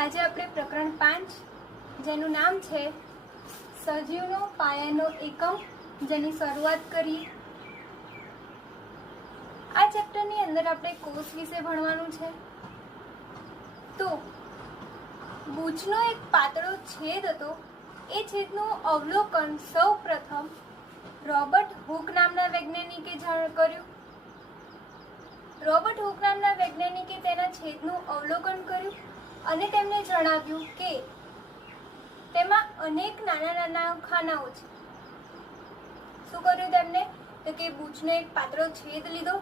આજે આપણે પ્રકરણ 5 જેનું નામ છે સજીવનો પાયાનો એકમ જેની શરૂઆત કરીએ। આ ચેપ્ટરની અંદર આપણે કોષ વિશે ભણવાનું છે। તો બૂચનો એક પાતળો છેદ હતો। એ છેદનું અવલોકન સૌપ્રથમ રોબર્ટ હુક નામના વૈજ્ઞાનિકે કર્યું। રોબર્ટ હુક નામના વૈજ્ઞાનિકે તેના છેદનું અવલોકન કર્યું અને તેમને જણાવ્યું કે તેમાં અનેક નાના નાના ખાનાઓ છે। શું કર્યું તેમને? તો કે બૂચનો એક પાતળો છેદ લીધો,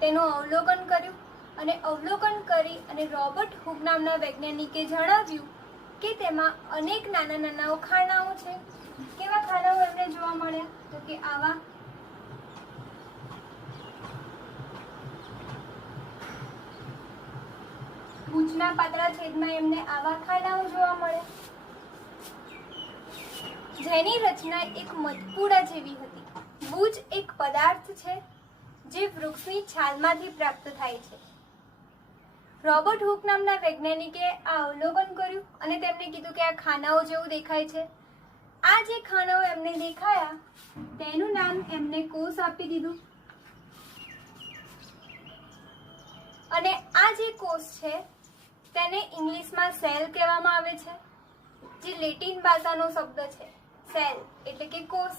તેનું અવલોકન કર્યું અને અવલોકન કરી અને રોબર્ટ હુક નામના વૈજ્ઞાનિકે જણાવ્યું કે તેમાં અનેક નાના નાના ખાનાઓ છે। કેવા ખાનાઓ એમને જોવા મળ્યા? તો કે આવા બૂચના પાતળા છેદમાં એમને આવા ખાનાઓ જોવા મળે જેની રચના એક મધપૂડા જેવી હતી। બૂચ એક પદાર્થ છે જે વૃક્ષની છાલમાંથી પ્રાપ્ત થાય છે। રોબર્ટ હુક નામના વૈજ્ઞાનિકે આ અવલોકન કર્યું અને તેમને કીધું કે આ ખાનાઓ જેવું દેખાય છે। આ જે ખાનાઓ એમને દેખાયા તેનું નામ એમને કોષ આપી દીધું અને આ જે કોષ છે તેને ઇંગ્લિશમાં સેલ કહેવામાં આવે છે, જે લેટિન ભાષાનો શબ્દ છે। સેલ એટલે કે કોષ,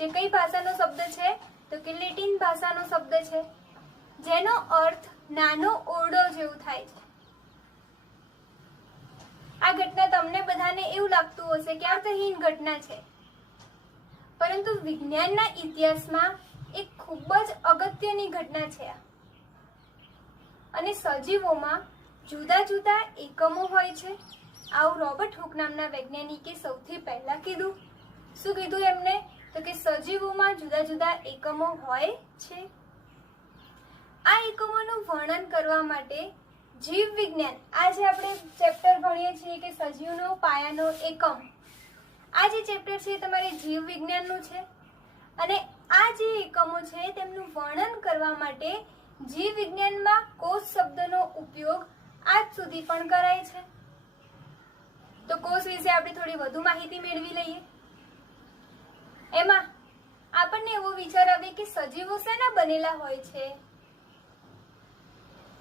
જે કઈ ભાષાનો શબ્દ છે? તો કે લેટિન ભાષાનો શબ્દ છે, જેનો અર્થ નાનો ઓરડો જેવું થાય છે। આ ઘટના તમને બધાને એવું લાગતું હશે કે અર્થહીન ઘટના છે, પરંતુ વિજ્ઞાનના ઇતિહાસમાં એક ખૂબ જ અગત્યની ઘટના છે અને સજીવોમાં જુદા જુદા એકમો હોય છે। આવું રોબર્ટ હુક નામના વૈજ્ઞાનિકે સૌથી પહેલા કીધું। શું કીધું એમને? તો કે સજીવોમાં જુદા જુદા એકમો હોય છે। આ એકમોનું વર્ણન કરવા માટે જીવ વિજ્ઞાન, આજે આપણે ચેપ્ટર ભણીએ છીએ કે સજીવનો પાયાનો એકમ, આ જે ચેપ્ટર છે તમારે જીવ વિજ્ઞાનનું છે અને આ જે એકમો છે તેમનું વર્ણન કરવા માટે જીવ વિજ્ઞાનમાં કોષ શબ્દનો ઉપયોગ આજ સુધી પણ કરાય છે। તો કોષ વિશે આપણે થોડી વધુ માહિતી મેળવી લઈએ। એમાં આપણને એવો વિચાર આવે કે સજીવો શેના બનેલા હોય છે?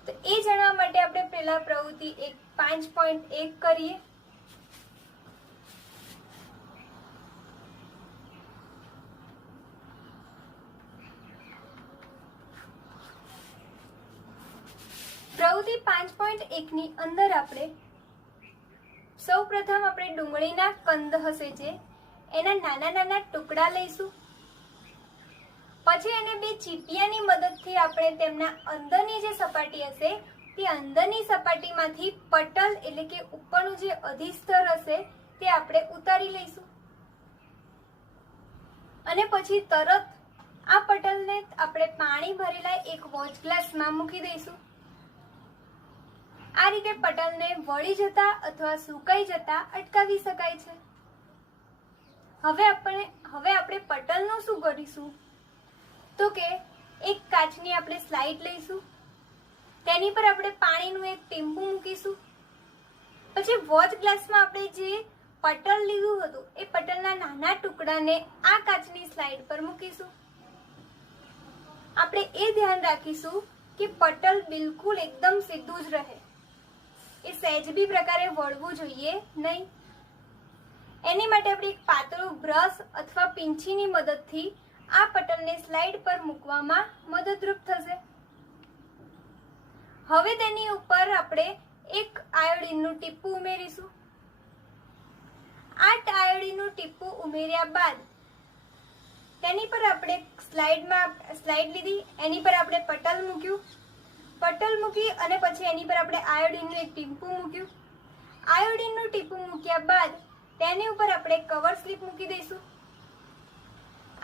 તો એ જાણવા માટે આપણે પહેલા પ્રવૃત્તિ 5.1 કરીએ। પ્રવૃત્તિ 5.1 ની અંદર આપણે સૌપ્રથમ આપણે ડુંગળીના કંદ હશે જે એના નાના નાના ટુકડા લઈશું, પછી એને બે ચીપિયાની મદદથી આપણે તેમના અંદરની જે સપાટી હશે તે અંદરની સપાટીમાંથી પટલ એટલે કે ઉપરનું જે અધિસ્તર હશે તે આપણે ઉતારી લઈશું અને પછી તરત આ પટલને આપણે પાણી ભરેલા એક વોચ ગ્લાસમાં મૂકી દઈશું। આ રીતે પટલને વળી જતા અથવા સુકાઈ જતા અટકાવી શકાય છે। હવે આપણે પટલનું શું કરીશું? તો કે એક કાચની આપણે સ્લાઇડ લઈશું, તેની પર આપણે પાણીનું એક ટીમ્પું મૂકીશું, પછી વોચ ગ્લાસમાં આપણે જે પટલ લીધું હતું એ પટલના નાના ટુકડાને આ કાચની સ્લાઇડ પર મૂકીશું। આપણે એ ધ્યાન રાખીશું કે પટલ બિલકુલ એકદમ સીધું જ રહે, એ સહેજ બી પ્રકારે વળવું જોઈએ નહીં। એની માટે આપણે એક પાતળું બ્રશ અથવા પીંછીની મદદથી આ પટલને સ્લાઇડ પર મૂકવામાં મદદરૂપ થશે। હવે તેની ઉપર આપણે એક આયોડીનનું ટીપું ઉમેરીશું। આ આયોડીનનું ટીપું ઉમેર્યા બાદ તેની પર આપણે સ્લાઇડ લીધી, એની પર આપણે પટલ મૂકી અને પછી એની પર આપણે આયોડીનનું એક ટીપું મૂક્યું। આયોડીનનું ટીપું મૂક્યા બાદ તેની ઉપર આપણે કવર સ્લિપ મૂકી દઈશું।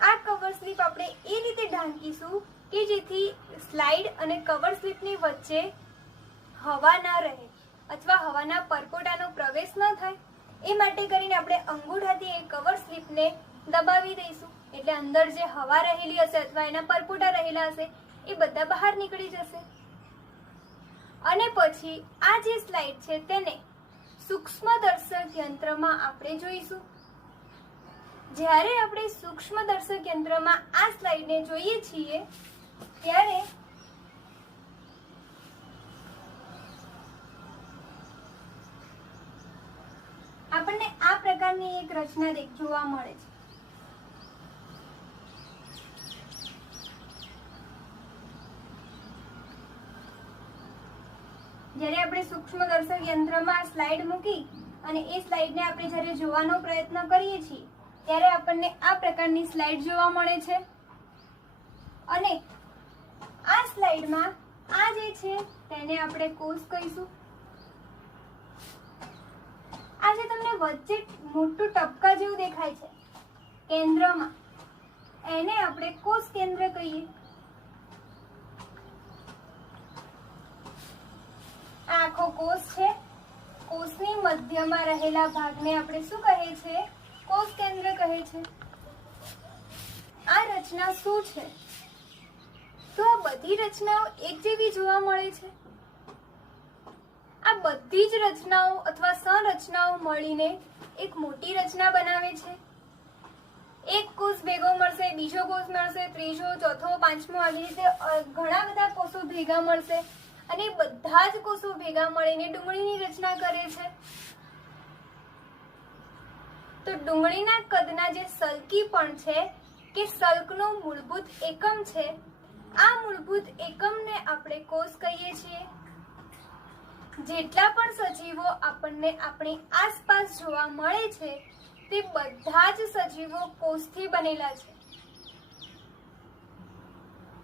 આ કવર સ્લિપ આપણે એ રીતે ઢાંકીશું કે જેથી સ્લાઇડ અને કવર સ્લિપની વચ્ચે હવા ના રહે અથવા હવાના પરપોટાનો પ્રવેશ ન થાય। એ માટે કરીને આપણે અંગૂઠાથી એ કવર સ્લિપને દબાવી દઈશું, એટલે અંદર જે હવા રહેલી હશે અથવા એના પરપોટા રહેલા હશે એ બધા બહાર નીકળી જશે। અને પછી આ જે સ્લાઇડ છે તેને સૂક્ષ્મદર્શક યંત્રમાં આપણે જોઈશું. જ્યારે આપણે સૂક્ષ્મદર્શક યંત્રમાં આ સ્લાઇડને જોઈએ છીએ ત્યારે આપણને આ પ્રકારની એક રચના જોવા મળે છે. જ્યારે આપણે સૂક્ષ્મદર્શક યંત્રમાં સ્લાઇડ મૂકી અને એ સ્લાઇડને આપણે જ્યારે જોવાનો પ્રયત્ન કરીએ છીએ ત્યારે આપણને આ પ્રકારની સ્લાઇડ જોવા મળે છે. અને આ સ્લાઇડમાં આ જે છે તેને આપણે કોષ કહીશું. આ જે તમને વચ્ચે મોટું ટપકા જેવું દેખાય છે કેન્દ્રમાં, એને આપણે કોષ કેન્દ્ર કહીએ. આ આખો કોષ છે. કોષની મધ્યમાં રહેલા ભાગને આપણે શું કહે છે? કોષ કેન્દ્ર કહે છે. આ રચના શું છે? તો આ બધી રચનાઓ એક જેવી જોવા મળે છે. આ બધી જ રચનાઓ અથવા સંરચનાઓ મળીને એક મોટી રચના બનાવે છે. એક કોષ ભેગો મળશે, બીજો કોષ મળશે, ત્રીજો, ચોથો, પાંચમો, આવી રીતે ઘણા બધા કોષો ભેગા મળશે અને બધા જ કોષો ભેગા મળીને ડુંગળીની રચના કરે છે. તો ડુંગળીના કદના જે સલ્કીપણ છે કે સલ્કનો મૂળભૂત એકમ છે, આ મૂળભૂત એકમને આપણે કોષ કહીએ છીએ. જેટલા પણ સજીવો આપણને આપણી આસપાસ જોવા મળે છે તે બધા જ સજીવો કોષથી બનેલા છે.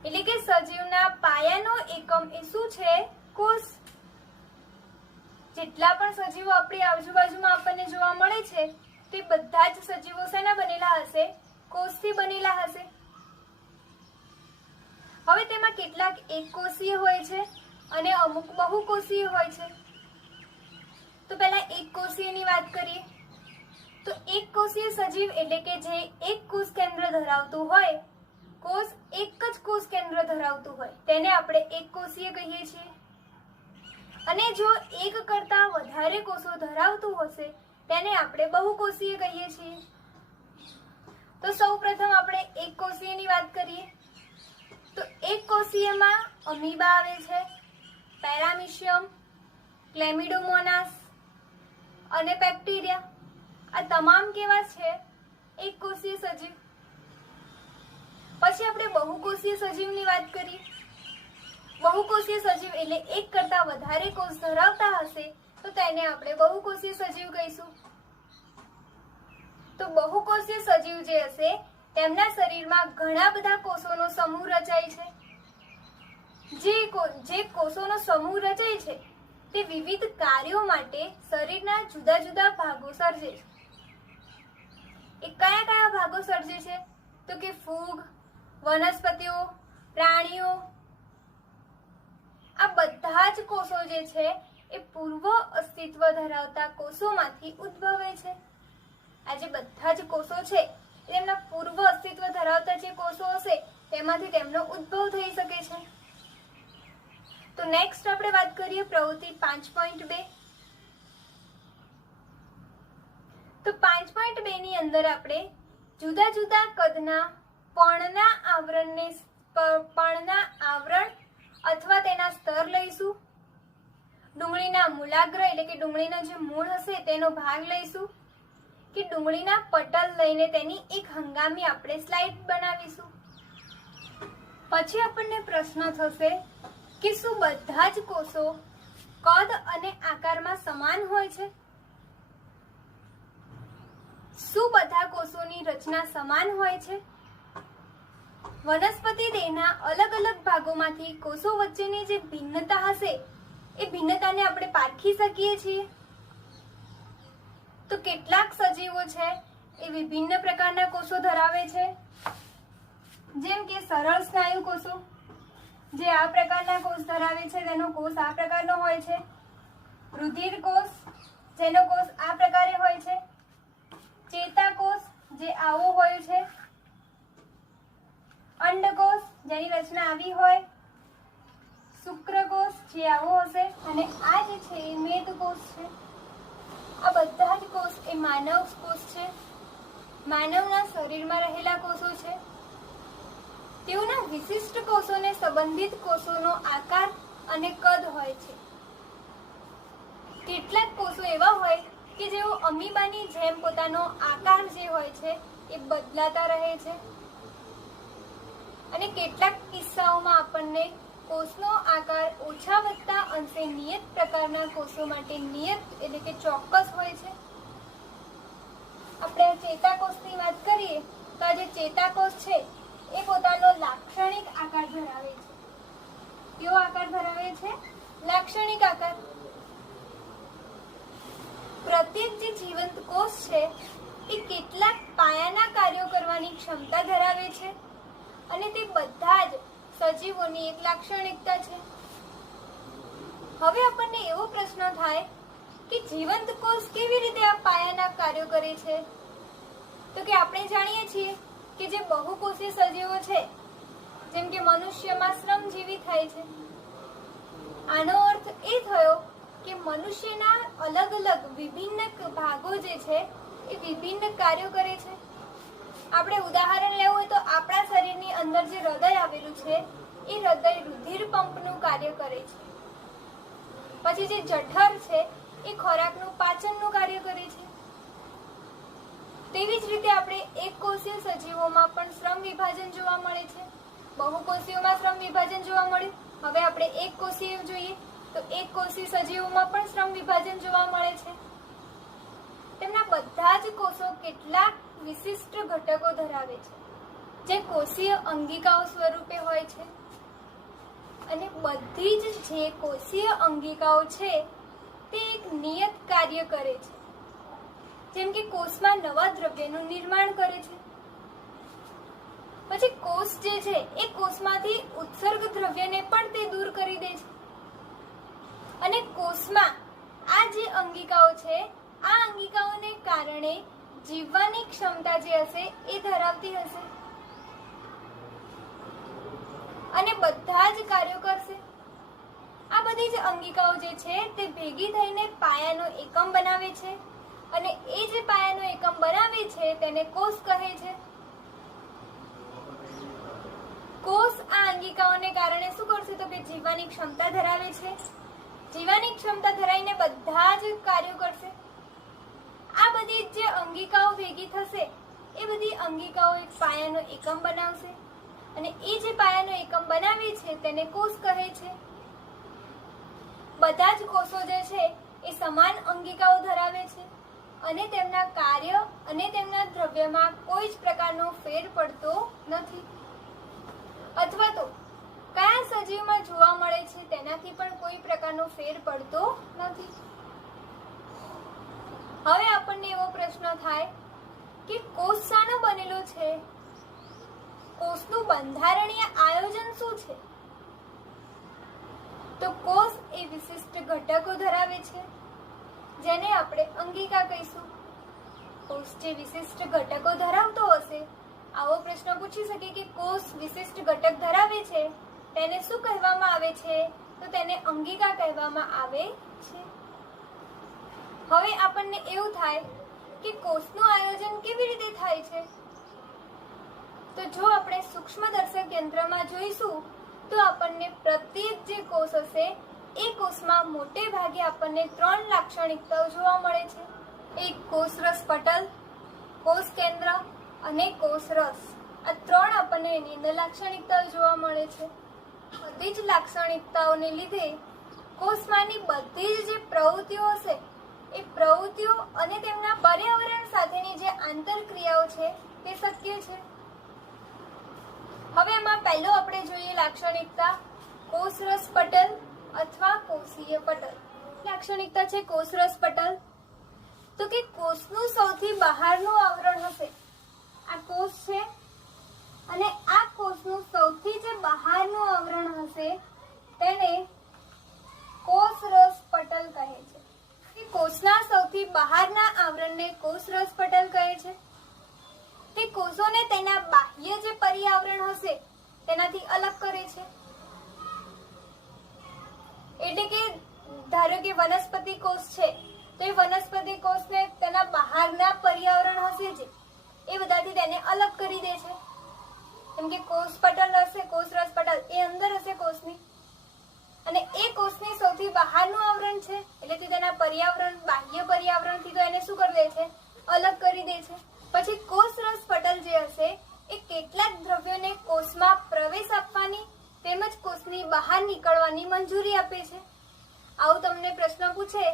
એટલે કે સજીવના પાયાનો એકમ એ શું છે? કોષ. જેટલા પણ સજીવો આપણી આજુબાજુમાં આપણને જોવા મળે છે તે બધા જ સજીવો શેના બનેલા હશે? કોષથી બનેલા હશે. હવે તેમાં કેટલાક એકકોષીય હોય છે અને અમુક બહુકોષીય હોય છે. તો પહેલા એકકોષીયની વાત કરીએ. તો એકકોષીય સજીવ એટલે કે જે એક કોષ કેન્દ્ર ધરાવતું હોય, કોષ એક જ કોષ કેન્દ્ર ધરાવતું હોય તેને આપણે એકકોષીય કહીએ છીએ. અને જો એક કરતા વધારે કોષો ધરાવતું હશે તેને આપણે બહુકોષીય કહીએ છીએ. તો સૌપ્રથમ આપણે એકકોષીયની વાત કરીએ. તો એકકોષીયમાં અમીબા આવે છે, પેરામીશિયમ, ક્લેમિડોમોનાસ અને બેક્ટેરિયા. આ તમામ કેવા છે? એકકોષીય સજીવ. પછી આપણે બહુકોષીય સજીવની વાત કરીએ. બહુકોષીય સજીવ એટલે એક કરતા વધારે કોષ ધરાવતા હશે તો તેને આપણે બહુકોષીય સજીવ કહીશું. તો બહુકોષીય સજીવ જે હશે તેમના શરીરમાં ઘણા બધા કોષોનો સમૂહ રચાય છે. જે કોષોનો સમૂહ રચાય છે તે વિવિધ કાર્યો માટે શરીરના જુદા જુદા ભાગો સર્જે છે. એ કયા કયા ભાગો સર્જે છે? તો કે ફૂગ, વનસ્પતિઓ, પ્રાણીઓ. આ બધા જ કોષો જે છે એ પૂર્વ અસ્તિત્વ ધરાવતા કોષોમાંથી ઉદ્ભવે છે. આ જે બધા જ કોષો છે તેમના પૂર્વ અસ્તિત્વ ધરાવતા જે કોષો હશે તેમાંથી તેમનો ઉદ્ભવ થઈ શકે છે. તો નેક્સ્ટ આપણે વાત કરીએ પ્રવૃત્તિ 5.2. તો 5.2 ની અંદર આપણે જુદા જુદા કદના પર્ણના આવરણ અથવા તેના સ્તર લઈશું. ડુંગળીના મૂલાગ્ર એટલે કે ડુંગળીનો જે મૂળ હશે તેનો ભાગ લઈશું કે ડુંગળીના પટલ લઈને તેની એક હંગામી આપણે સ્લાઇડ બનાવીશું. પછી આપણને પ્રશ્ન થશે કે શું બધા જ કોષો કદ અને આકારમાં સમાન હોય છે? શું બધા કોષોની રચના સમાન હોય છે? વનસ્પતિ દેહના અલગ અલગ ભાગોમાંથી કોષો વચ્ચેની જે ભિન્નતા હશે એ ભિન્નતાને આપણે પારખી શકીએ છીએ. તો કેટલાક સજીવો છે એ વિભિન્ન પ્રકારના કોષો ધરાવે છે. જેમ કે સરળ સ્નાયુ કોષો જે આ પ્રકારના કોષ ધરાવે છે તેનો કોષ આ પ્રકારનો હોય છે. રુધિર કોષ જેનો કોષ આ પ્રકારે હોય છે. ચેતાકોષ જે આવો હોય છે. અંડકોષ જેની રચના આવી હોય. શુક્રકોષ જે આવો હશે અને આ જે છે એ મેદકોષ છે. આ બધા જ કોષ એ માનવ કોષ છે, માનવના શરીરમાં રહેલા કોષો છે. તેઓના વિશિષ્ટ કોષોને સંબંધિત કોષોનો આકાર અને કદ હોય છે. કેટલાક કોષો એવા હોય કે જેઓ અમીબાની જેમ પોતાનો આકાર જે હોય છે એ બદલાતા રહે છે, અને કેટલાક કિસ્સાઓમાં આપણને કોષનો આકાર ઓછા વધતા અંશે નિયત પ્રકારના કોષો માટે નિયત એટલે કે ચોક્કસ હોય છે. આપણે ચેતાકોષની વાત કરીએ તો આ જે ચેતાકોષ છે એ પોતાનો લાક્ષણિક આકાર ધરાવે છે. કેવો આકાર ધરાવે છે? લાક્ષણિક આકાર. પ્રત્યેક જે જીવંત કોષ છે એ કેટલાક પાયાના કાર્યો કરવાની ક્ષમતા ધરાવે છે, અને તે બધા જ સજીવોની એક લાક્ષણિકતા છે. હવે આપણને એવો પ્રશ્ન થાય કે જીવંત કોષ કેવી રીતે આ પાયાના કાર્યો કરે છે? તો કે આપણે જાણીએ છીએ કે જે બહુકોષીય સજીવો છે, જેમ કે મનુષ્યમાં શ્રમજીવી થાય છે. આનો અર્થ એ થયો કે મનુષ્યના અલગ અલગ વિભિન્ન ભાગો જે છે એ વિભિન્ન કાર્યો કરે છે. આપણે ઉદાહરણ લેવું હોય તો આપણા શરીરની અંદર જે હૃદય આવેલું છે એ હૃદય રુધિર પંપનું કાર્ય કરે છે. પછી જે જઠર છે એ ખોરાકનું પાચનનું કાર્ય કરે છે. તેવી જ રીતે આપણે એક કોષીય સજીવોમાં પણ શ્રમ વિભાજન જોવા મળે છે. બહુકોષીયોમાં શ્રમ વિભાજન જોવા મળ્યું. હવે આપણે એક કોષીય જોઈએ તો એક કોષીય સજીવોમાં પણ શ્રમ વિભાજન જોવા મળે છે. તેમના બધા જ કોષો કેટલાક વિશિષ્ટ ઘટકો ધરાવે છે, જે કોષીય અંગિકાઓ સ્વરૂપે હોય છે. અને બધી જ જે કોષીય અંગિકાઓ છે તે એક નિયત કાર્ય કરે છે. જેમ કે કોષમાં નવા દ્રવ્યનું નિર્માણ કરે છે. પછી કોષ જે છે એ કોષમાંથી ઉત્સર્ગ દ્રવ્યને પણ તે દૂર કરી દે છે. અને કોષમાં આ જે અંગિકાઓ છે, આ અંગિકાઓને કારણે જીવવાની ક્ષમતા જે હશે એ ધરાવતી હશે, અને બધા જ કાર્યો કરશે. આ બધી જ અંગિકાઓ જે છે તે ભેગી થઈને પાયાનો એકમ બનાવે છે, અને એ જે પાયાનો એકમ બનાવે છે તેને કોષ કહે છે. કોષ આ અંગિકાઓને કારણે શું કરશે? તો કે જીવવાની ક્ષમતા ધરાવે છે. જીવવાની ક્ષમતા ધરાવીને બધા જ કાર્યો કરશે. આ બધી જે અંગિકાઓ ભેગી થશે એ બધી અંગિકાઓ એક પાયાનો એકમ બનાવશે, અને એ જે પાયાનો એકમ બનાવે છે તેને કોષ કહે છે. બધા જ કોષો જે છે એ સમાન અંગિકાઓ ધરાવે છે, અને તેમના કાર્ય અને તેમના દ્રવ્યમાં કોઈ જ પ્રકારનો ફેર પડતો નથી, અથવા તો કયા સજીવમાં જોવા મળે છે તેનાથી પણ કોઈ પ્રકારનો ફેર પડતો નથી. હવે આપણને એવો પ્રશ્ન થાય કે કોષ શાનો બનેલો છે? કોષનું બંધારણીય આયોજન શું છે? તો કોષ એ વિશિષ્ટ ઘટકો ધરાવે છે, જેને આપણે અંગિકા કહીશું. કોષ જે વિશિષ્ટ ઘટકો ધરાવતો હશે, આવો પ્રશ્ન પૂછી શકે કે કોષ વિશિષ્ટ ઘટક ધરાવે છે તેને શું કહેવામાં આવે છે? તો તેને અંગિકા કહેવામાં આવે છે. હવે આપણને એવું થાય કે કોષનું આયોજન કેવી રીતે થાય છે? તો જો આપણે સૂક્ષ્મદર્શક યંત્રમાં જોઈશું તો આપણને પ્રત્યેક જે કોષ હશે એ કોષમાં મોટે ભાગે આપણને 3 લાક્ષણિકતાઓ જોવા મળે છે. એક કોષરસ પટલ, કોષ કેન્દ્ર અને કોષરસ. આ 3 આપણને એની અંદર લાક્ષણિકતાઓ જોવા મળે છે. બધી જ લાક્ષણિકતાઓને લીધે કોષમાંની બધી જ જે પ્રવૃત્તિઓ હશે એ પ્રવૃત્તિઓ અને તેમના પર્યાવરણ સાથેની જે આંતરક્રિયાઓ છે તે શક્ય છે. હવે એમાં પહેલો આપણે જોઈએ લાક્ષણિકતા કોષરસ પટલ અથવા કોષીય પટલ. લાક્ષણિકતા છે કોષરસ પટલ. તો કે કોષનું સૌથી બહારનું આવરણ હશે આ કોષ છે, અને આ કોષનું સૌથી જે બહારનું આવરણ હશે તેને કોષરસ પટલ કહે છે. કોષના સૌથી બહારના આવરણને કોષરસ પટલ કહે છે. તે કોષોને તેના બાહ્ય જે પર્યાવરણ હશે તેનાથી અલગ કરે છે. એટલે કે ધારો કે વનસ્પતિ કોષ છે તો તો એ વનસ્પતિ કોષને તેના બહારના પર્યાવરણ હશે જે એ બધાથી તેને અલગ કરી દે છે. કેમ કે કોષ પટલ હશે, કોષરસ પટલ એ અંદર હશે કોષની, અને એ કોષની સૌથી બહારનું આવરણ છે એટલે તેના પર્યાવરણ, બાહ્ય પર્યાવરણથી તો એને શું કરી દે છે? અલગ કરી દે છે. પછી કોષરસ પટલ જે હશે એ કેટલાક દ્રવ્યોને કોષમાં પ્રવેશ આપવાની તેમજ કોષની બહાર નીકળવાની મંજૂરી આપે છે. આવું તમને પ્રશ્ન પૂછે,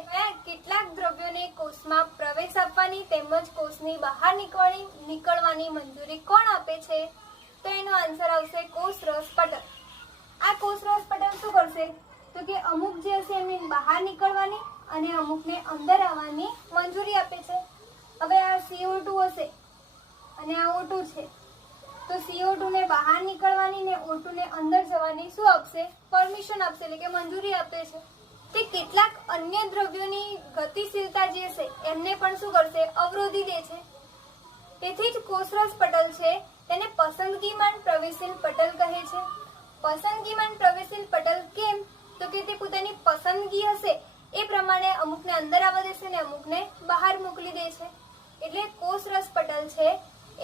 કેટલાક દ્રવ્યોને કોષમાં પ્રવેશ આપવાની તેમજ કોષની બહાર નીકળવાની મંજૂરી કોણ આપે છે? તો એનો આન્સર આવશે કોષરસ પટલ. આ કોષરસ પટલ શું કરશે? તો કે અમુક જે હશે એમની બહાર નીકળવાની અને અમુકને અંદર આવવાની મંજૂરી આપે છે. હવે આ CO2 હશે અને આ O2 છે, તો CO2 ને બહાર નીકળવાની ને O2 ને અંદર જવાની શું આપશે? પરમિશન આપશે, એટલે કે મંજૂરી આપે છે. તે કેટલાક અન્ય દ્રવ્યોની ગતિશીલતા જે છે એમને પણ શું કરશે? અવરોધી દે છે. તેથી જ કોષરસ પટલ છે તેને પસંદગીમાન પ્રવેશીલ પટલ કહે છે. પસંદગીમાન પ્રવેશીલ પટલ કેમ? તો કે તે પોતાની પસંદગી હશે એ પ્રમાણે અમુકને અંદર આવવા દેશે ને અમુકને બહાર મોકલી દે છે. એટલે કોષરસ પટલ છે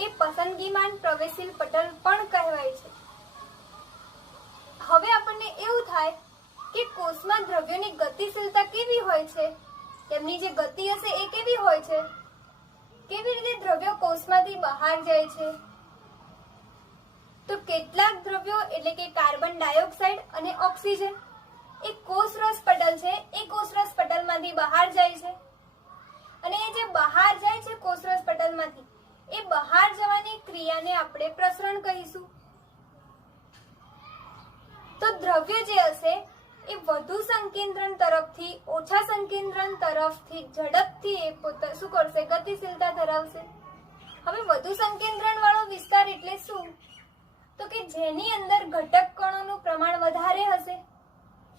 એ પસંદગીમાન પ્રવેશીલ પટલ પણ કહેવાય છે. હવે આપણને એવું થાય કે કોષમાં દ્રવ્યોની ગતિશીલતા કેવી હોય છે? તેમની જે ગતિ હશે એ કેવી હોય છે? કેવી રીતે દ્રવ્યો કોષમાંથી બહાર જાય છે? તો કેટલાક દ્રવ્યો એટલે કે કાર્બન ડાયોક્સાઇડ અને ઓક્સિજન એ કોષરસ પટલ છે એ કોષરસ પટલમાંથી બહાર જાય છે, અને એ જે બહાર જાય છે કોષરસ પટલમાંથી એ બહાર જવાની ક્રિયાને આપણે પ્રસરણ કહીશું. તો દ્રવ્ય જે હશે એ વધુ સંકેન્દ્રણ તરફથી ઓછા સંકેન્દ્રણ તરફથી ઝડપથી એ પોતે શું કરશે? ગતિશીલતા ધરાવશે. હવે વધુ સંકેન્દ્રણ વાળો વિસ્તાર એટલે શું? તો કે જેની અંદર ઘટક કણોનું પ્રમાણ વધારે હશે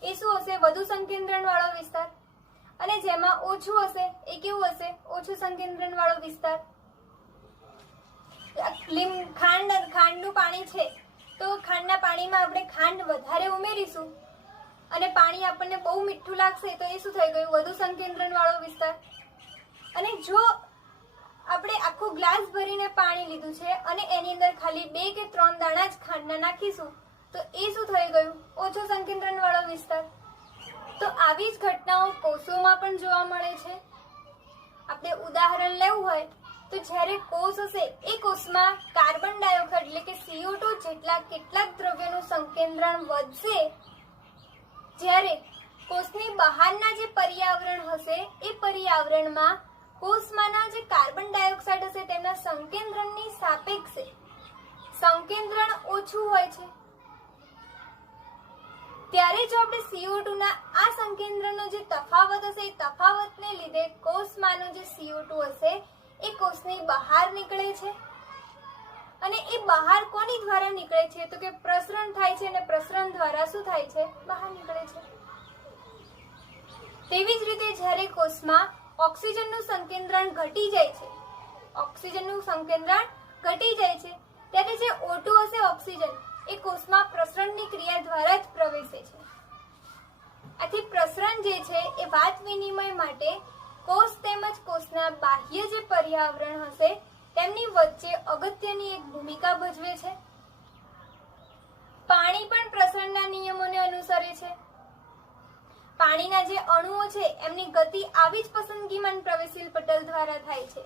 એ શું હશે? વધુ સંકેન્દ્રણ વાળો વિસ્તાર. અને જેમાં ઓછું હશે એ કેવું હશે? ઓછું સંકેન્દ્રણ વાળો વિસ્તાર. ખાંડનું પાણી છે તો ખાંડના પાણીમાં આપણે ખાંડ વધારે ઉમેરીશું અને પાણી આપણને બહુ મીઠું લાગશે તો એ શું થઈ ગયું? વધુ સંકેન્દ્રણ વાળો વિસ્તાર. અને જો આપણે આખો ગ્લાસ ભરીને પાણી લીધું છે અને એની અંદર ખાલી 2 કે 3 દાણા જ ખાંડના નાખીશું તો એ શું થઈ ગયું? ઓછો સંકેન્દ્રણ વાળો વિસ્તાર. તો આવી જ ઘટનાઓ કોષોમાં પણ જોવા મળે છે. આપણે ઉદાહરણ લેવું હોય તો જ્યારે કોષ હશે એ કોષમાં કાર્બન ડાયોક્સાઇડ એટલે કે CO2 જેટલા કેટલાક દ્રવ્યોનું સંકેન્દ્રણ વધશે, જ્યારે કોષની બહારના જે પર્યાવરણ હશે એ પર્યાવરણમાં કોષમાંના જે કાર્બન ડાયોક્સાઇડ હશે તેમના સંકેન્દ્રણની સાપેક્ષે સંકેન્દ્રણ ઓછું હોય છે. ત્યારે જો આપણે CO2 ના આ સંકેન્દ્રણનો જે તફાવત હશે એ તફાવતને લીધે કોષમાંનો જે CO2 હશે એ કોષની બહાર નીકળે છે. અને એ બહાર કોની દ્વારા નીકળે છે? તો કે પ્રસરણ થાય છે, અને પ્રસરણ દ્વારા શું થાય છે? બહાર નીકળે છે. તેવી જ રીતે જ્યારે કોષમાં ઓક્સિજનનું સંકેન્દ્રણ ઘટી જાય છે, ત્યારે જે O2 હશે ઓક્સિજન એ કોષમાં પ્રસરણની ક્રિયા દ્વારા જ પ્રવેશે છે. આથી પ્રસરણ જે છે એ વાત વિનિમય માટે કોષ તેમજ કોષના બાહ્ય જે પર્યાવરણ હશે તેમની વચ્ચે અગત્યની એક ભૂમિકા ભજવે છે. પાણી પણ પ્રસરણના નિયમોને અનુસરે છે. પાણીના જે અણુઓ છે એમની ગતિ આવી જ પસંદગીમાન પ્રવેશીલ પટલ દ્વારા થાય છે.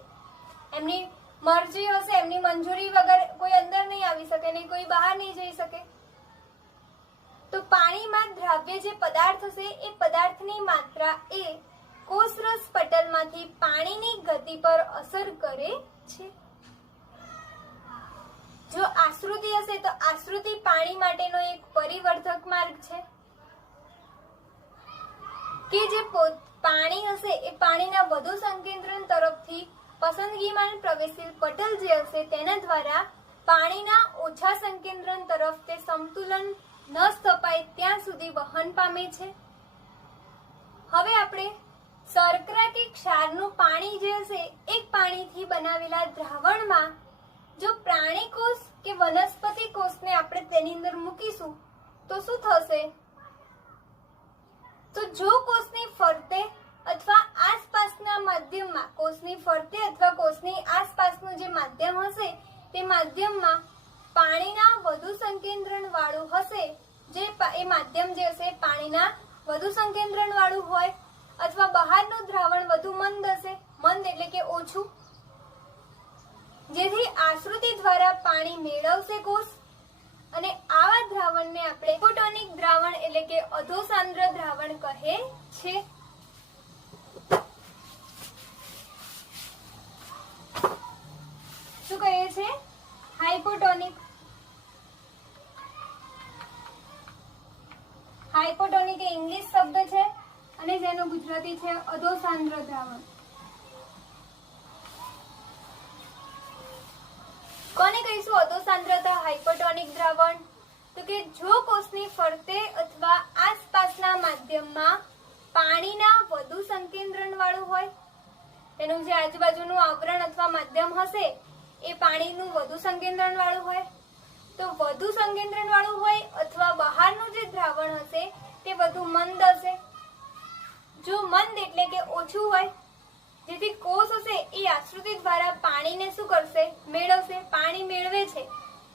એમની મરજી હશે, એમની મંજૂરી વગર કોઈ અંદર નહીં આવી શકે ને કોઈ બહાર નહીં જઈ શકે. તો પાણીમાં દ્રાવ્ય જે પદાર્થ હશે એ પદાર્થની માત્રા એ કોષરસ પટલમાંથી પાણીની ગતિ પર અસર કરે છે. જો આશ્રુતિ હશે તો આશ્રુતિ પાણી માટેનો એક પરિવર્ધક માર્ગ છે કે જે પાણી હશે એ પાણીના વધુ સંકેન્દ્રણ તરફથી પસંદગીમાન પ્રવેશીલ પટલ જે હશે તેના દ્વારા પાણીના ઓછા સંકેન્દ્રણ તરફ તે સંતુલન ન સ્થપાય ત્યાં સુધી વહન પામે છે. હવે આપણે શર્કરા કે ક્ષારનું પાણી જે હશે એક પાણીથી બનાવેલા દ્રાવણમાં જો પ્રાણી કોષ કે વનસ્પતિ કોષને આપણે તેની અંદર મૂકીશું તો શું થશે? તો જો કોષની ફરતે અથવા આસપાસના ફરતે અથવા કોષની આસપાસનું જે માધ્યમ હશે તે માધ્યમમાં પાણીના વધુ સંકેન્દ્રણ વાળું હશે, જે એ માધ્યમ જે હશે પાણીના વધુ સંકેન્દ્રણ વાળું હોય, અથવા બહારનું દ્રાવણ વધુ મંદ હશે, મંદ એટલે કે ઓછું, જેથી આશ્રુતિ દ્વારા પાણી મેળવશે કોષ, અને આવા દ્રાવણને આપણે હાઇપોટોનિક દ્રાવણ એટલે કે અધોસાંદ્ર દ્રાવણ કહે છે. શું કહે છે? હાઇપોટોનિક. હાઇપોટોનિક એ ઇંગ્લિશ શબ્દ છે અને જેનું ગુજરાતી છે અધોસાંદ્ર દ્રાવણ. કોને કહીશું અધોસાંદ્રતા હાઇપોટોનિક દ્રાવણ? તો કે જો કોષની ફરતે અથવા આસપાસના માધ્યમમાં પાણીના વધુ સંકેન્દ્રણ વાળું હોય, તેનું જે આજુબાજુનું આવરણ અથવા માધ્યમ હશે એ પાણીનું વધુ સંકેન્દ્રણ વાળું હોય, તો વધુ સંકેન્દ્રણ વાળું હોય અથવા બહારનું જે દ્રાવણ હશે તે વધુ મંદ હશે. જો મંદ એટલે કે ઓછું હોય, જેથી કોષ હશે એ આશ્રુતિ દ્વારા પાણીને શું કરશે? મેળવશે. પાણી મેળવે છે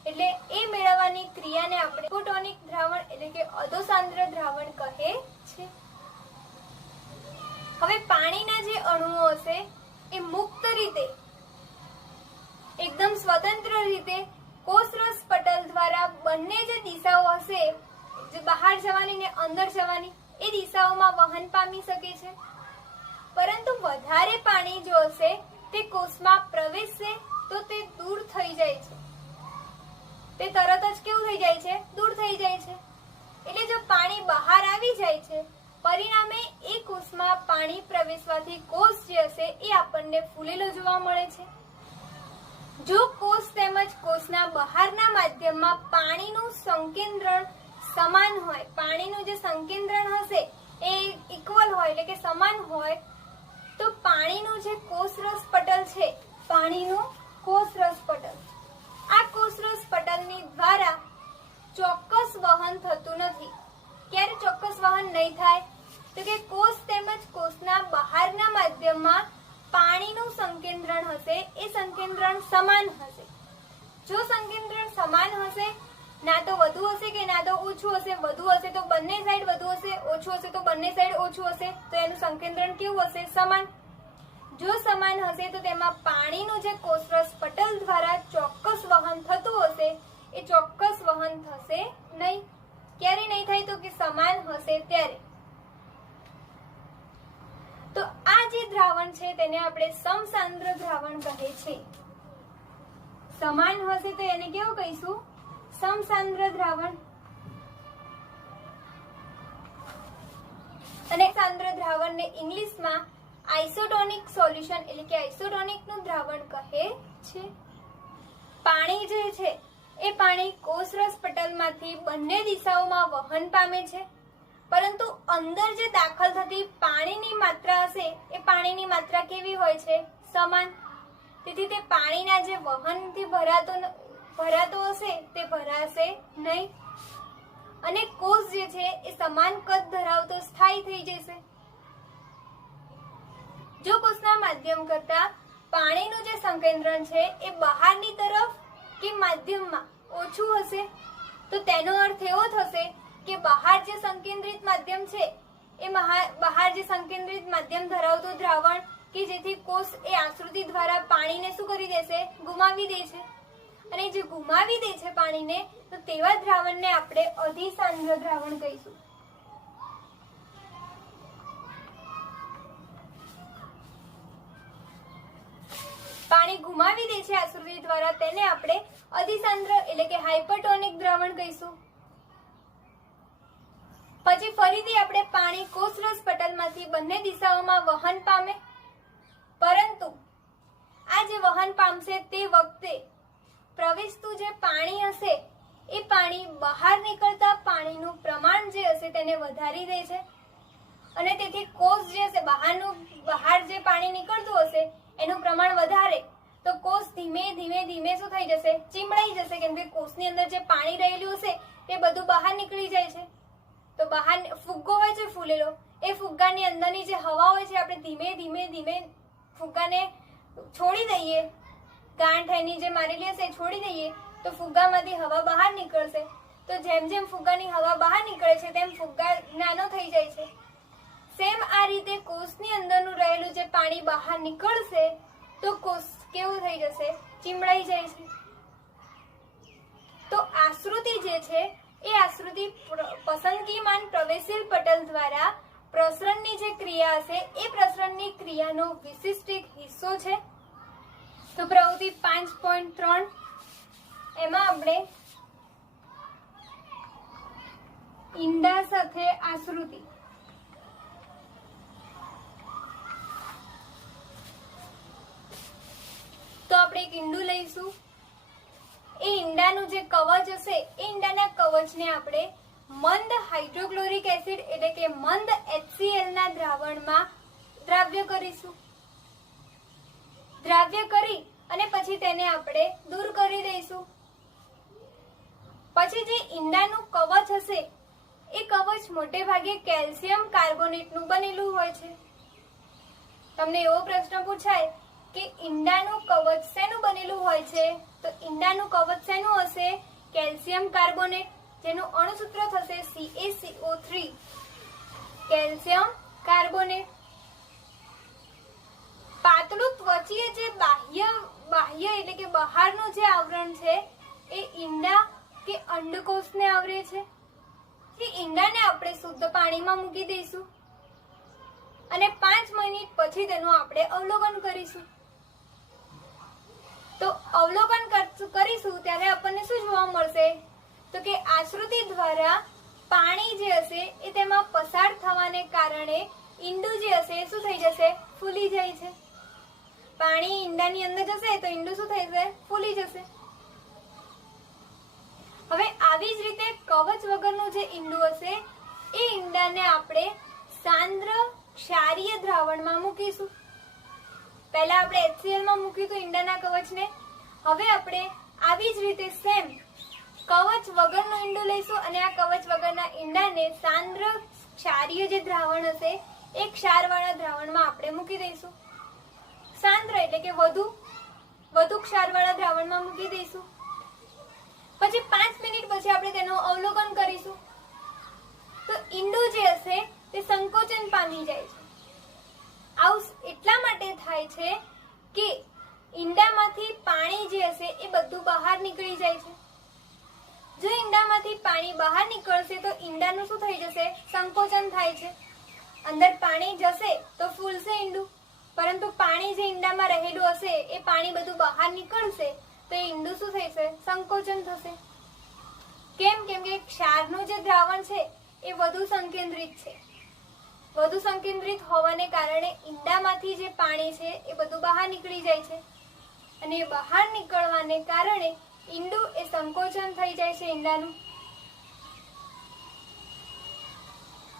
એટલે એ મેળવવાની ક્રિયાને આપણે હાઇપોટોનિક દ્રાવણ એટલે કે અધોસાંદ્ર દ્રાવણ કહે છે. હવે પાણીના જે અણુઓ હશે એ મુક્ત રીતે, એકદમ સ્વતંત્ર રીતે કોષરસ પટલ દ્વારા બંને જે દિશાઓ હશે, જે બહાર જવાની ને અંદર જવાની, એ દિશાઓમાં વહન પામી શકે છે. પરંતુ વધારે પાણી જો હશે તે કોષમાં પ્રવેશશે તો તે દૂર થઈ જાય છે. તે તરત જ કેવું થઈ જાય છે? દૂર થઈ જાય છે. એટલે જો પાણી બહાર આવી જાય છે, પરિણામે એ કોષમાં પાણી પ્રવેશવાથી કોષ જે હશે એ આપણને ફૂલેલો જોવા મળે છે. જો કોષ તેમજ કોષના બહારના માધ્યમમાં પાણીનું સંકેન્દ્રણ સમાન હોય, પાણીનું જે સંકેન્દ્રણ હશે એ ઇક્વલ હોય એટલે કે સમાન હોય, તો પાણીનું જે કોષરસ પટલ છે, પાણીનું કોષરસ પટલ, આ કોષરસ પટલની દ્વારા ચોક્કસ વહન થતું નથી. ક્યારે ચોક્કસ વહન નહીં થાય? તો કે કોષ તેમજ કોષના બહારના માધ્યમમાં પાણીનું સંકેન્દ્રણ હશે એ સંકેન્દ્રણ સમાન હશે. જો સંકેન્દ્રણ સમાન હશે, ના તો વધુ હશે કે ના તો ઓછું હશે. વધુ હશે તો બંને સાઈડ વધુ હશે, ઓછું હશે તો બંને સાઈડ ઓછું હશે, તો એનું સંકેન્દ્રણ કેવું હશે? સમાન. જો સમાન હશે તો તેમાં પાણીનું જે કોષરસ પટલ દ્વારા ચોક્કસ વહન થતું હશે એ ચોક્કસ વહન થશે નહીં. ક્યારે નહીં થાય? તો કે સમાન હશે ત્યારે. તો આ જે દ્રાવણ છે તેને આપણે સમસાંદ્ર દ્રાવણ કહે છે. સમાન હશે તો એને કેવું કહીશું? સમસાંદ્ર દ્રાવણ. અને સાંદ્ર દ્રાવણને ઇંગ્લિશમાં આઇસોટોનિક સોલ્યુશન એટલે કે આઇસોટોનિક નું દ્રાવણ કહે છે. પાણી જે છે એ પાણી કોષરસ પટલમાંથી બંને દિશાઓમાં વહન પામે છે, પરંતુ અંદર જે દાખલ થતી પાણીની માત્રા હશે એ પાણીની માત્રા કેવી હોય છે? સમાન. તેથી તે પાણીના જે વહનથી ભરાતો હશે તે ભરાશે નહીં, અને કોષ જે છે એ સમાન કદ ધરાવતો સ્થાયી થઈ જશે. જો કોષના માધ્યમ કરતા પાણીનું જે સંકેન્દ્રણ છે એ બહારની તરફ કે માધ્યમમાં ઓછું હશે, તો તેનો અર્થ એવો થશે કે બહાર જે સંકેન્દ્રિત માધ્યમ છે એ બહાર જે સંકેન્દ્રિત માધ્યમ ધરાવતું દ્રાવણ કે જેથી કોષ એ આશ્રુતિ દ્વારા પાણીને શું કરી દેશે? ગુમાવી દે છે. અને જે ગુમાવી દે છે પાણીને, તો તેવા દ્રાવણને આપણે અધિસાંદ્ર દ્રાવણ કહીશું. પાણી ગુમાવી દે છે આશ્રુતિ દ્વારા, તેને આપણે અધિસાંદ્ર એટલે કે હાઇપરટોનિક દ્રાવણ કહીશું. પછી ફરીથી આપણે પાણી કોષરસ પટલમાંથી બંને દિશાઓમાં વહન પામે, પરંતુ આ જે વહન પામશે તે વખતે પ્રવેશતું જે પાણી હશે એ પાણી બહાર નીકળતા પાણીનું પ્રમાણ જે હશે તેને વધારી દે છે, અને તેથી કોષ જે હશે બહાર જે પાણી નીકળતું હશે એનું પ્રમાણ વધારે, તો કોષ ધીમે ધીમે શું થઈ જશે? ચીમડાઈ જશે. કેમ કે કોષની અંદર જે પાણી રહેલું હશે તે બધું બહાર નીકળી જાય છે. તો બહાર ફુગ્ગો હોય છે ફૂલેલો, એ ફુગ્ગાની અંદરની જે હવા હોય છે આપણે ધીમે ધીમે ફુગ્ગાને છોડી દઈએ, ગાંઠ એની જે મારેલી હશે છોડી દઈએ તો ફુગ્ગામાંથી હવા બહાર નીકળશે. તો જેમ જેમ ફુગ્ગાની હવા બહાર નીકળે છે તેમ ફુગ્ગા નાનો થઈ જાય છે. સેમ આ રીતે કોષની અંદરનું રહેલું જે પાણી બહાર નીકળશે તો કોષ કેવું થઈ જશે? ચીમડાઈ જાય છે. તો આશ્રુતિ જે છે એ આશ્રુતિ પસંદગીમાન પ્રવેશીલ પટલ દ્વારા પ્રસરણની જે ક્રિયા હશે એ પ્રસરણની ક્રિયાનો વિશિષ્ટ એક હિસ્સો છે. તો પ્રવૃત્તિ 5.3 એમાં આપણે ઈંડા સાથે આશ્રુતિ. તો આપણે એક ઈંડું લઈશું. એ ઈંડાનું જે કવચ હશે એ ઈંડાના કવચને આપણે મંદ હાઇડ્રોક્લોરિક એસિડ એટલે કે મંદ HCl ના દ્રાવણમાં દ્રાવ્ય કરીશું. દ્રાવ્ય કરી અને પછી તેને આપણે દૂર કરી દઈશું. પછી જે ઈંડાનું કવચ હશે એ કવચ મોટે ભાગે કેલ્શિયમ કાર્બોનેટનું બનેલું હોય છે. તમને એવો પ્રશ્ન પૂછાય કે ઈંડાનું કવચ શેનું બનેલું હોય છે? તો ઈંડાનું કવચ શેનું હશે? કેલ્શિયમ કાર્બોનેટ, જેનું અણુસૂત્ર થશે CaCO3, કેલ્શિયમ કાર્બોનેટ. પાતળું ત્વચીય જે બાહ્ય એટલે કે બહારનું જે આવરણ છે એ ઈંડા કે અંડકોષને આવરે છે. એ ઈંડાને આપણે શુદ્ધ પાણીમાં મૂકી દઈશું અને 5 મિનિટ પછી તેનું આપણે અવલોકન કરીશું. તો અવલોકન કરીશું ત્યારે આપણને શું જોવા મળશે? તો કે આશ્રુતિ દ્વારા પાણી જે હશે એ તેમાં પસાર થવાને કારણે ઈંડું જે હશે શું થઈ જશે? ફૂલી જાય છે. પાણી ઈંડાની અંદર જશે તો ઈંડું શું થશે? ફૂલી જશે. હવે આવી જ રીતે કવચ વગરનું જે ઈંડું હશે એ ઈંડાને આપણે સાંદ્ર ક્ષારીય દ્રાવણમાં મૂકીશું. પહેલા આપણે HCl માં મૂક્યું હતું ઈંડાના કવચને. હવે આપણે આવી જ રીતે સેમ કવચ વગરનું ઈંડું લઈશું અને આ કવચ વગરના ઈંડાને સાંદ્ર ક્ષારીય જે દ્રાવણ હશે એ ક્ષારવાળા દ્રાવણમાં આપણે મૂકી દઈશું. સાંદ્ર એટલે કે વધુ ક્ષારવાળા દ્રાવણમાં મૂકી દઈશું. પછી 5 મિનિટ પછી આપણે તેનું અવલોકન કરીશું. તો ઈંડું જે હશે તે સંકોચન પામી જાય છે. આવું એટલા માટે થાય છે કે ઈંડામાંથી પાણી જે હશે એ બધું બહાર નીકળી જાય છે. જો ઈંડામાંથી પાણી બહાર નીકળશે તો ઈંડાનું શું થઈ જશે? સંકોચન થાય છે. અંદર પાણી જશે તો ફૂલશે ઈંડું, પરંતુ પાણી જે ઈંડામાં રહેલું હશે એ પાણી બધું બહાર નીકળશે તો એ ઈંડું શું થશે? સંકોચન થશે. કેમ? કેમ કે ક્ષારનું જે દ્રાવણ છે એ વધુ સંકેન્દ્રિત છે. વધુ સંકેન્દ્રિત હોવાને કારણે ઈંડામાંથી જે પાણી છે એ બધું બહાર નીકળી જાય છે અને એ બહાર નીકળવાને કારણે ઈંડું એ સંકોચન થઈ જાય છે ઈંડાનું.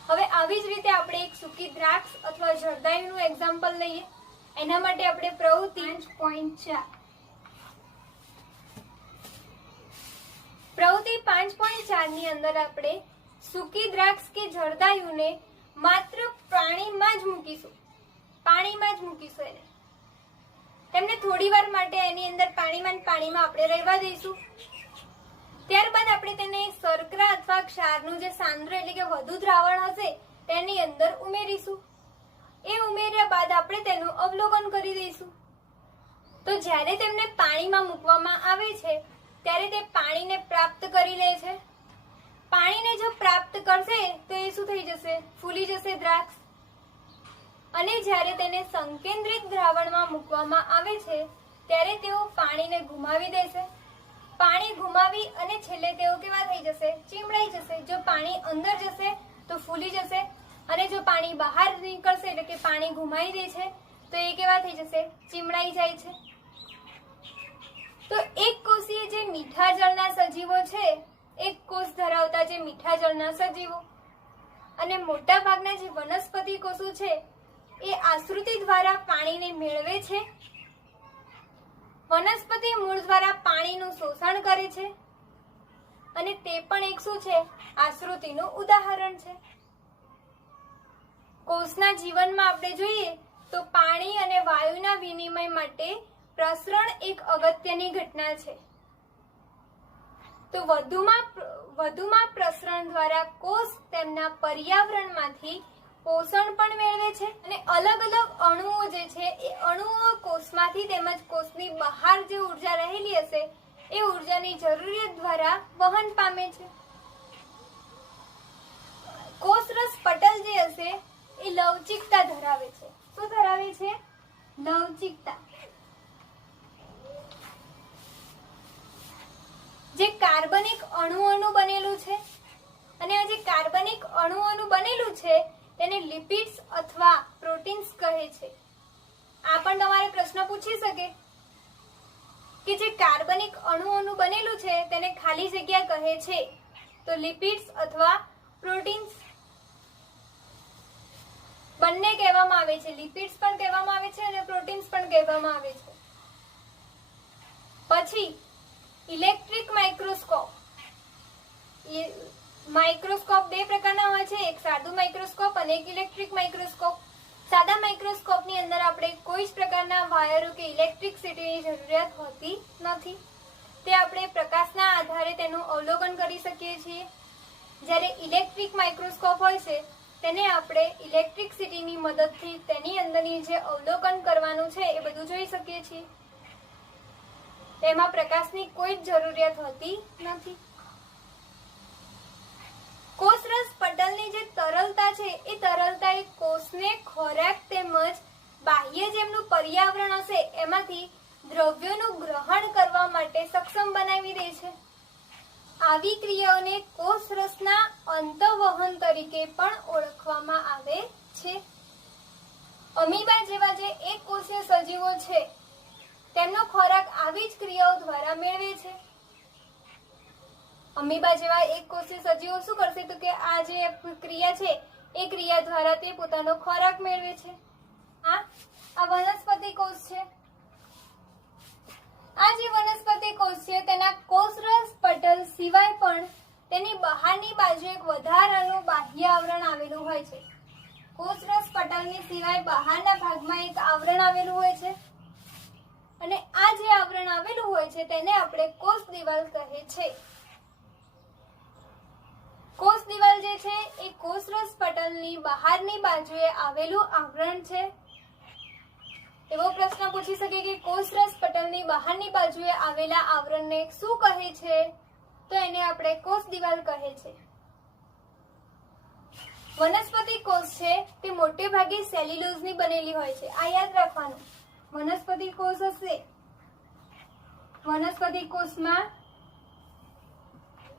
હવે આવી જ રીતે આપણે એક સૂકી દ્રાક્ષ અથવા જરદાયુનું એક્ઝામ્પલ લઈએ. એના માટે આપણે પ્રવૃત્તિ 5.4 ની અંદર આપણે સૂકી દ્રાક્ષ કે જરદાયુને માત્ર પાણીમાં જ મૂકીશું. એને તેમને થોડી વાર માટે એની અંદર પાણીમાં આપણે રહેવા દઈશું. ત્યારબાદ આપણે તેને શર્કરા અથવા ક્ષારનું જે સાંદ્ર એટલે કે વધુ દ્રાવણ હશે તેની અંદર ઉમેરીશું. એ ઉમેર્યા બાદ આપણે તેનું અવલોકન કરી દઈશું. તો જ્યારે તેમને પાણીમાં મૂકવામાં આવે છે ત્યારે તે પાણીને પ્રાપ્ત કરી લે છે. પાણીને જો પ્રાપ્ત કરશે તો એ શું થઈ જશે? ફૂલી જશે દ્રાક્ષ. અને જ્યારે તેને સંકેન્દ્રિત દ્રાવણમાં મૂકવામાં આવે છે ત્યારે તેઓ પાણીને ગુમાવી દેશે. પાણી ગુમાવી અને છેલ્લે તેઓ કેવા થઈ જશે? ચીમડાઈ જશે. જો પાણી અંદર જશે તો ફૂલી જશે અને જો પાણી બહાર નીકળશે એટલે કે પાણી ગુમાવી દે છે તો એ કેવા થઈ જશે? ચીમડાઈ જાય છે. તો એક કોષીય જે મીઠા જળના સજીવો છે, એક કોષ ધરાવતા જે મીઠા જળના સજીવો અને મોટા ભાગના જે વનસ્પતિ કોષો છે એ આશ્રુતિ દ્વારા પાણીને મેળવે છે. વનસ્પતિ મૂળ દ્વારા પાણીનું શોષણ કરે છે અને તે પણ એક શું છે? આશ્રુતિનું ઉદાહરણ છે. કોષના જીવનમાં આપણે જોઈએ તો પાણી અને વાયુ વાયુના વિનિમય માટે પ્રસરણ એક અગત્યની ઘટના છે. તો વધુમાં પ્રસરણ દ્વારા કોષ તેમના પર્યાવરણમાંથી પોષણ પણ મેળવે છે અને અલગ અલગ અણુઓ જે છે એ અણુઓ કોષમાંથી તેમજ કોષની બહાર જે ઉર્જા રહેલી હશે એ ઉર્જાની જરૂરિયાત દ્વારા વહન પામે છે. કોષરસ પટલ જે હશે એ લવચિકતા ધરાવે છે. શું ધરાવે છે? લવચિકતા. જે કાર્બનિક અણુઓનું બનેલું છે અને આ જે કાર્બનિક અણુઓનું બનેલું છે તેને લિપિડ્સ અથવા પ્રોટીન્સ કહે છે. આ પણ તમારે પ્રશ્ન પૂછી શકે કે જે કાર્બનિક અણુઓનું બનેલું છે તેને ખાલી જગ્યા કહે છે તો લિપિડ્સ અથવા પ્રોટીન્સ બંને કહેવામાં આવે છે. લિપિડ્સ પણ કહેવામાં આવે છે અને પ્રોટીન્સ પણ કહેવામાં આવે છે. પછી ઇલેક્ટ્રિક માઇક્રોસ્કોપ. માઇક્રોસ્કોપ બે પ્રકારના હોય છે, એક સાદું માઇક્રોસ્કોપ અને એક ઇલેક્ટ્રિક માઇક્રોસ્કોપ. સાદા માઇક્રોસ્કોપની અંદર આપણે કોઈ જ પ્રકારના વાયરો કે ઇલેક્ટ્રિસિટીની જરૂરિયાત હોતી નથી. તે આપણે પ્રકાશના આધારે તેનું અવલોકન કરી શકીએ છીએ. જ્યારે ઇલેક્ટ્રિક માઇક્રોસ્કોપ હોય છે તેને આપણે ઇલેક્ટ્રિસિટીની મદદથી તેની અંદરની જે અવલોકન કરવાનું છે એ બધું જોઈ શકીએ છીએ. તેમાં પ્રકાશની કોઈ જ જરૂરિયાત હોતી નથી. કોષરસ પટલની જે તરલતા છે એ તરલતા એ કોષને ખોરાક તેમજ બાહ્ય જેમનું પર્યાવરણ હશે એમાંથી દ્રવ્યોનું ગ્રહણ કરવા માટે સક્ષમ બનાવી દે છે. આવી ક્રિયાઓને કોષરસના અંતઃવહન તરીકે પણ ઓળખવામાં આવે છે. અમીબા જેવા જે એક કોષીય સજીવો છે તેમનો ખોરાક આવી જ ક્રિયાઓ દ્વારા મેળવે છે. અમીબા જેવા એક કોષીય સજીવો શું કરશે તો કે આ જે ક્રિયા છે એ ક્રિયા દ્વારા તે પોતાનો ખોરાક મેળવે છે. આ વનસ્પતિ કોષ છે. આ જે વનસ્પતિ કોષ છે તેના કોષરસ પટલ સિવાય પણ તેની બહારની બાજુ એક વધારાનું બાહ્ય આવરણ આવેલું હોય છે. કોષરસ પટલની સિવાય બહારના ભાગમાં એક આવરણ આવેલું હોય છે અને આ જે આવરણ આવેલું હોય છે તેને આપણે કોષ દિવાલ કહે છે. કોષ દિવાલ જે છે એ કોષરસ પટલની બહારની બાજુએ આવેલું આવરણ છે. એવો પ્રશ્ન પૂછી શકે કે કોષરસ પટલની બહારની બાજુએ આવેલા આવરણને શું કહે છે તો એને આપણે કોષ દિવાલ કહે છે. વનસ્પતિ કોષ છે તે મોટે ભાગે સેલ્યુલોઝની બનેલી હોય છે. આ યાદ રાખવાનું. વનસ્પતિ કોષ હશે, વનસ્પતિ કોષમાં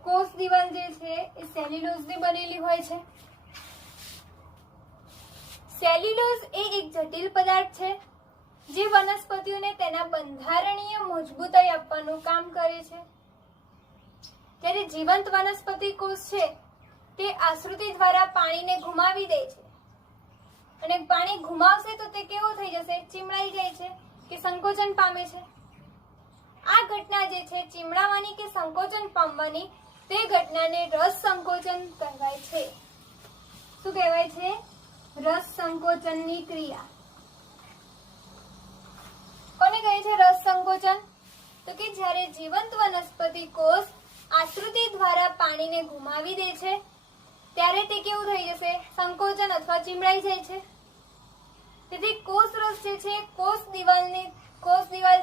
કોષ દિવાલ જે છે એ સેલ્યુલોઝની બનેલી હોય છે. સેલ્યુલોઝ એ એક જટિલ પદાર્થ છે જે વનસ્પતિઓને તેના બંધારણીય મજબૂતાઈ આપવાનું કામ કરે છે. જ્યારે જીવંત વનસ્પતિ કોષ છે તે આશ્રુતિ દ્વારા પાણીને ઘુમાવી દે છે અને પાણી ઘુમાવશે તો તે કેવો થઈ જશે? ચીમડાઈ જાય છે કે સંકોચન પામે છે. આ ઘટના જે છે ચીમડાવાની કે સંકોચન પામવાની તે ઘટનાને રસ સંકોચન કહેવાય છે. શું કહેવાય છે? રસ સંકોચનની ક્રિયા. કોને કહે છે રસ સંકોચન? તો કે જ્યારે જીવંત વનસ્પતિ કોષ આશ્રુતિ દ્વારા પાણીને ઘુમાવી દે છે ત્યારે તે કેવું થઈ જશે? સંકોચન અથવા ચીમડાઈ જાય છે. તેથી કોષરસ જે છે કોષ દિવાલ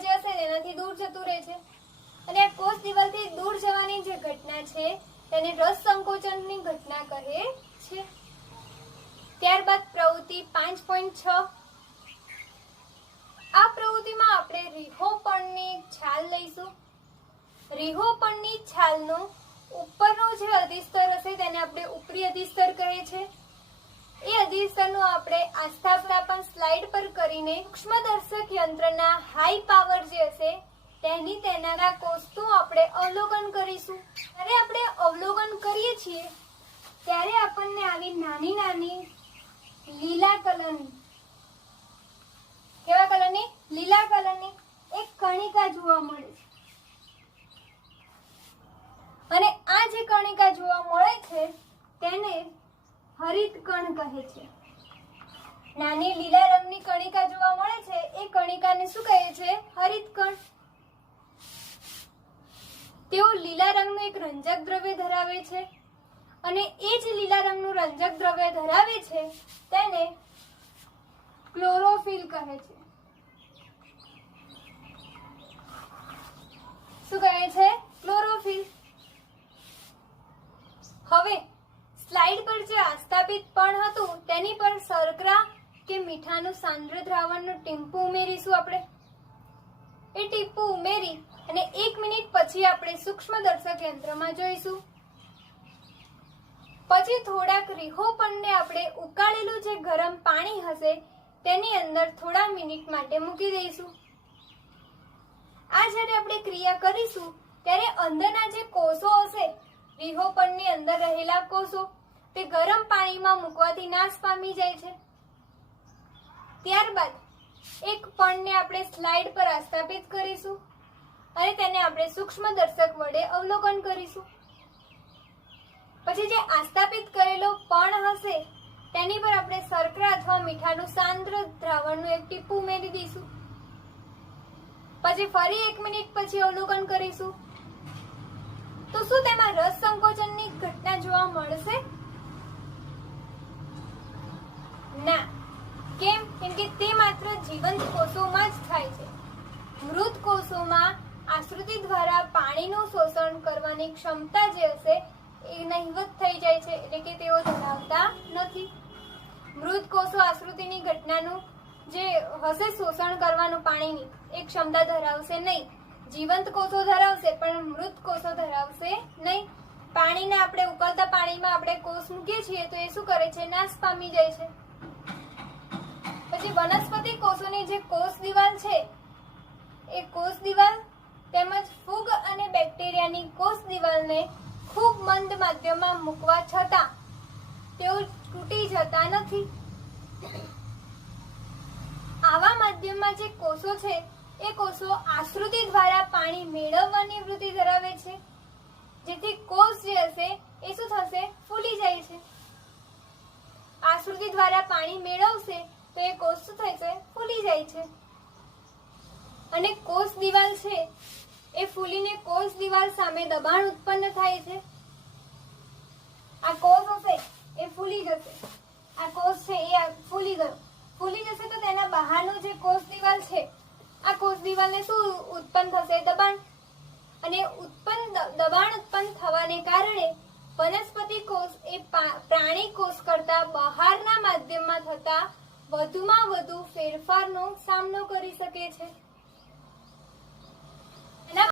જે હશે તેનાથી દૂર જતું રહે છે અને આ કોષ દિવાલથી દૂર જવાની જે ઘટના છે તેને રસ સંકોચનની ઘટના કહે છે. ત્યારબાદ પ્રવૃત્તિ 5.6. આ પ્રવૃત્તિમાં આપણે રીહોપણની છાલ લઈશું. રીહોપણની છાલનું ઉપરનું જે અધિસ્તર હશે તેને આપણે ઉપરી અધિસ્તર કહે છે. એ અધિસ્તરનું આપણે આસ્થાપન સ્લાઇડ પર કરીને સૂક્ષ્મદર્શક યંત્રના હાઈ પાવર જે હશે તેના કોષનું આપણે અવલોકન કરીશું. જ્યારે આપણે અવલોકન કરીએ છીએ ત્યારે આપણને આવી નાની નાની લીલા કલરની, કેવા કલરની? લીલા કલરની એક કણિકા જોવા મળે છે અને આ જે કણિકા જોવા મળે છે તેને હરિત કણ કહે છે. નાની લીલા રંગની કણિકા જોવા મળે છે એ કણિકા તેને શું કહે છે? હરિતકણ. તેઓ લીલા રંગનું એક રંજક દ્રવ્ય ધરાવે છે અને એ જ લીલા રંગનું રંજક દ્રવ્ય ધરાવે છે તેને ક્લોરોફિલ કહે છે. શું કહે છે? ક્લોરોફિલ. હવે સ્લાઇડ પર જે આસ્થાપિત પણ હતું તેની પર શર્કરા કે મીઠાનું સાંદ્ર દ્રાવણનું ટીમ્પું ઉમેરીશું આપણે. એ ટીમ્પું ઉમેરી અને 1 મિનિટ પછી આપણે સૂક્ષ્મદર્શક યંત્રમાં જોઈશું. પછી થોડાક રીહોપણને આપણે ઉકાળેલું જે ગરમ પાણી હશે તેની અંદર થોડા મિનિટ માટે મૂકી દઈશું. આ જ્યારે આપણે ક્રિયા કરીશું ત્યારે અંદરના જે કોષો હશે, રીહોપણની અંદર રહેલા કોષો, તે ગરમ પાણીમાં મૂકવાથી નાશ પામી જાય છે. ત્યારબાદ એક પણને આપણે સ્લાઇડ પર આસ્થાપિત કરીશું અને તેને આપણે સૂક્ષ્મદર્શક વડે અવલોકન કરીશું. પછી જે આસ્થાપિત કરેલો પણ હશે તેની પર આપણે શર્કરા અથવા મીઠાનું સાંદ્ર દ્રાવણનું એક ટીપું ઉમેરી દઈશું. પછી ફરી 1 મિનિટ પછી અવલોકન કરીશું. તો શું તેમાં રસ સંકોચનની ઘટના જોવા મળશે? ના. કેમ? કેમ કે તે માત્ર જીવંત કોષોમાં જ થાય છે. મૃત કોષોમાં આશ્રુતિ દ્વારા પાણીનું શોષણ કરવાની ક્ષમતા જે હશે એ નહિવત થઈ જાય છે, એટલે કે તેઓ ધરાવતા નથી. મૃત કોષો આશ્રુતિની ઘટનાનું જે હશે શોષણ કરવાનું પાણીની એ ક્ષમતા ધરાવશે નહીં. જીવંત કોષો ધરાવશે પણ મૃત કોષો ધરાવશે નહીં. પાણીને આપણે ઉકળતા પાણીમાં આપણે કોષ મૂકીએ છીએ તો એ શું કરે છે? નાશ પામી જાય છે. પછી વનસ્પતિ કોષોની જે કોષ દિવાલ છે એ કોષ દિવાલ તેમજ ફૂગ અને બેક્ટેરિયાની કોષ દિવાલને ખૂબ મંદ માધ્યમમાં મૂકવા છતાં તેઓ તૂટી જતા નથી. આવા માધ્યમમાં જે કોષો છે એ કોષો આશ્રુતિ દ્વારા પાણી મેળવવાની વૃત્તિ ધરાવે છે, જેથી કોષ જે હશે એ શું થશે? ફૂલી જાય છે. આશ્રુતિ દ્વારા પાણી મેળવશે તો એ કોષ શું થાય છે? ફૂલી જાય છે. અને કોષ દિવાલ છે એ ફૂલીને કોષ દિવાલ સામે દબાણ ઉત્પન્ન થાય છે. આ કોષ હશે એ ફૂલી જશે. આ કોષ છે એ ફૂલી ગયો. ફૂલી જશે તો તેના બહારનું જે કોષ દિવાલ છે આ કોષ દિવાલને શું ઉત્પન્ન થશે? દબાણ. અને દબાણ ઉત્પન્ન થવાને કારણે વનસ્પતિ કોષ એ પ્રાણી કોષ કરતા બહારના માધ્યમમાં થતા વધુમાં વધુ ફેરફારનો સામનો કરી શકે છે.